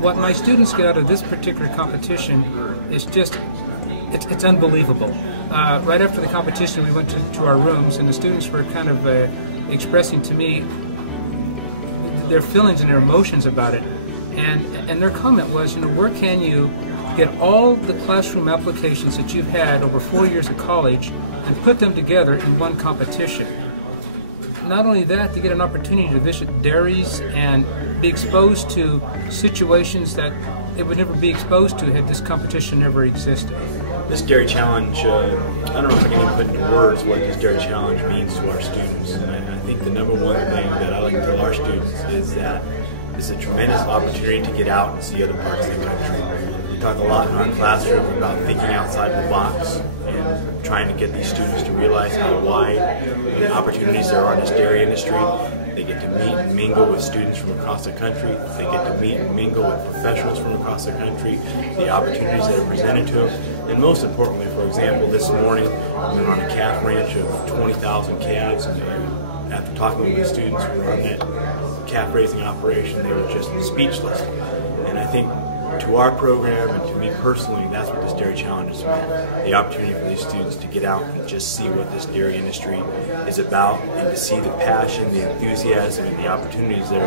what my students get out of this particular competition is just, it's unbelievable. Right after the competition, we went to our rooms, and the students were kind of expressing to me their feelings and their emotions about it. And their comment was, you know, where can you get all the classroom applications that you've had over 4 years of college and put them together in one competition? Not only that, to get an opportunity to visit dairies and be exposed to situations that they would never be exposed to had this competition never existed. This Dairy Challenge, I don't know if I can even put into words what this Dairy Challenge means to our students. And I think the number one thing that I like to tell our students is that it's a tremendous opportunity to get out and see other parts of the country. We talk a lot in our classroom about thinking outside the box and trying to get these students to realize how wide the opportunities there are in this dairy industry. They get to meet and mingle with students from across the country. They get to meet and mingle with professionals from across the country, the opportunities that are presented to them. And most importantly, for example, this morning we were on a calf ranch of 20,000 calves, and after talking with the students who run that calf raising operation, they were just speechless. And I think to our program and to me personally, that's what this Dairy Challenge is about. The opportunity for these students to get out and just see what this dairy industry is about, and to see the passion, the enthusiasm, and the opportunities that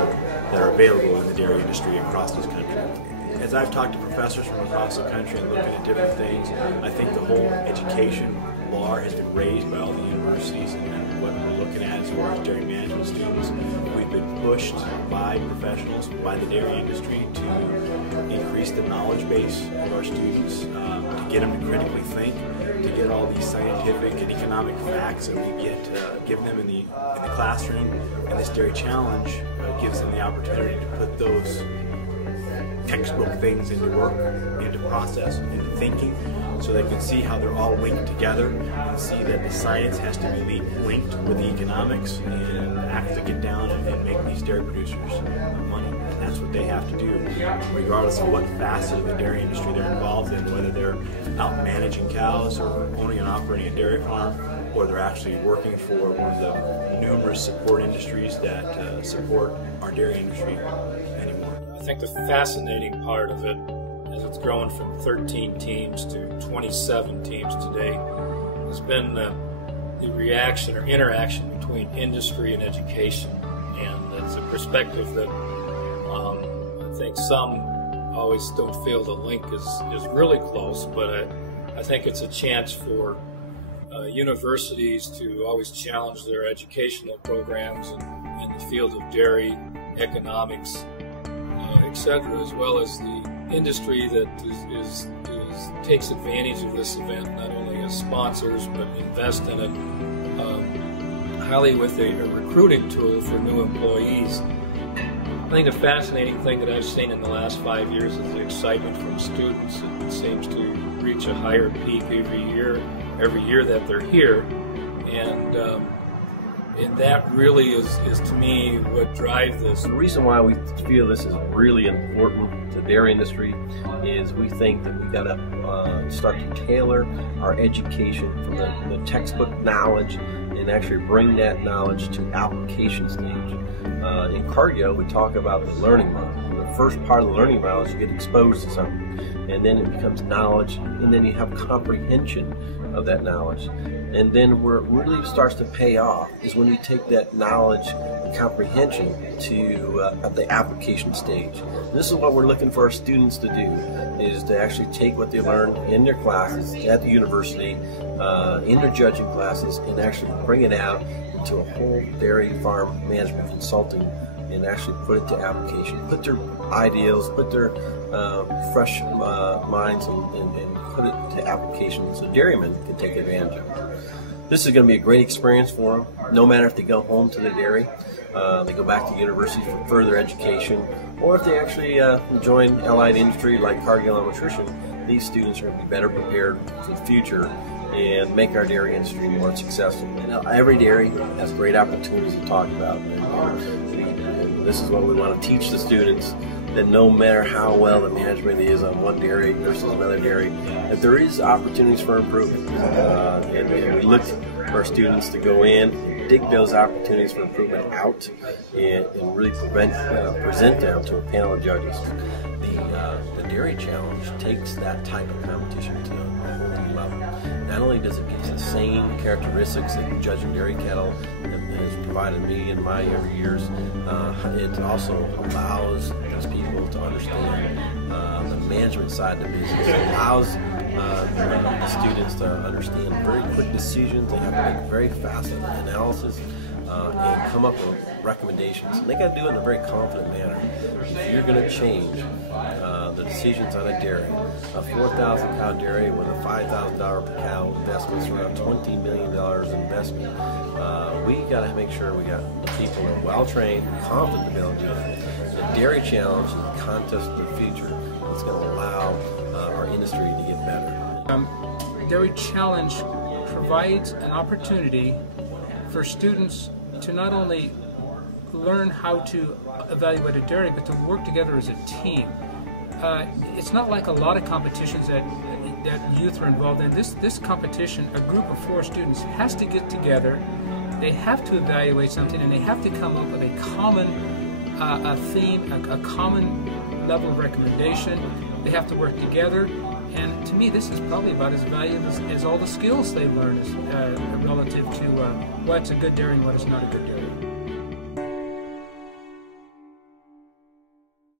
are available in the dairy industry across this country. As I've talked to professors from across the country and looking at different things, I think the whole education bar has been raised by all the universities, and what we're looking at as far as dairy management students, we've been pushed by professionals, by the dairy industry, to increase the knowledge base of our students, to get them to critically think, to get all these scientific and economic facts that we get give them in the classroom. And this Dairy Challenge gives them the opportunity to put those textbook things into work, into process, into thinking, so they can see how they're all linked together and see that the science has to be linked with the economics and actually get down and make these dairy producers money. And that's what they have to do, regardless of what facet of the dairy industry they're involved in, whether they're out managing cows or owning and operating a dairy farm, or they're actually working for one of the numerous support industries that support our dairy industry anymore. I think the fascinating part of it, as it's grown from 13 teams to 27 teams today, has been the reaction or interaction between industry and education. And it's a perspective that I think some always don't feel the link is really close, but I think it's a chance for universities to always challenge their educational programs in the field of dairy, economics, etc., as well as the industry that takes advantage of this event, not only as sponsors but invest in it highly with a recruiting tool for new employees. I think a fascinating thing that I've seen in the last 5 years is the excitement from students. It seems to reach a higher peak every year that they're here, and that really is to me what drives this. The reason why we feel this is really important to the dairy industry is we think that we got to start to tailor our education from the textbook knowledge and actually bring that knowledge to application stage. In Cargill, we talk about the learning model. The first part of the learning model is you get exposed to something, and then it becomes knowledge, and then you have comprehension of that knowledge. And then where it really starts to pay off is when you take that knowledge and comprehension to the application stage. And this is what we're looking for our students to do, is to actually take what they learn in their classes at the university, in their judging classes, and actually bring it out into a whole dairy farm management consulting, and actually put it to application, put their ideals, put their fresh minds and put it to application so dairymen can take advantage of it. This is going to be a great experience for them, no matter if they go home to the dairy, they go back to university for further education, or if they actually join allied industry like Cargill Nutrition. These students are going to be better prepared for the future and make our dairy industry more successful. And every dairy has great opportunities to talk about. And this is what we want to teach the students, that no matter how well the management is on one dairy versus another dairy, that there is opportunities for improvement. And we look for our students to go in dig those opportunities for improvement out and really present them to a panel of judges. The Dairy Challenge takes that type of competition to a whole new level. Not only does it give the same characteristics that judging dairy cattle has provided me in my early years, it also allows those people to understand the management side of the business. It allows the students to understand very quick decisions. They have to make very fast analysis and come up with recommendations. And they got to do it in a very confident manner. If you're going to change the decisions on a dairy, a 4,000 cow dairy with a $5,000 per cow investment, so around $20 million investment, we got to make sure we got the people who are well trained, confident to be able to do it. The Dairy Challenge is the contest of the future. It's going to allow our industry to get better. Dairy Challenge provides an opportunity for students to not only learn how to evaluate a dairy, but to work together as a team. It's not like a lot of competitions that youth are involved in. This competition, a group of 4 students has to get together. They have to evaluate something, and they have to come up with a common theme, a common level of recommendation. They have to work together. And to me, this is probably about as valuable as all the skills they learn relative to what's a good dairy and what is not a good dairy.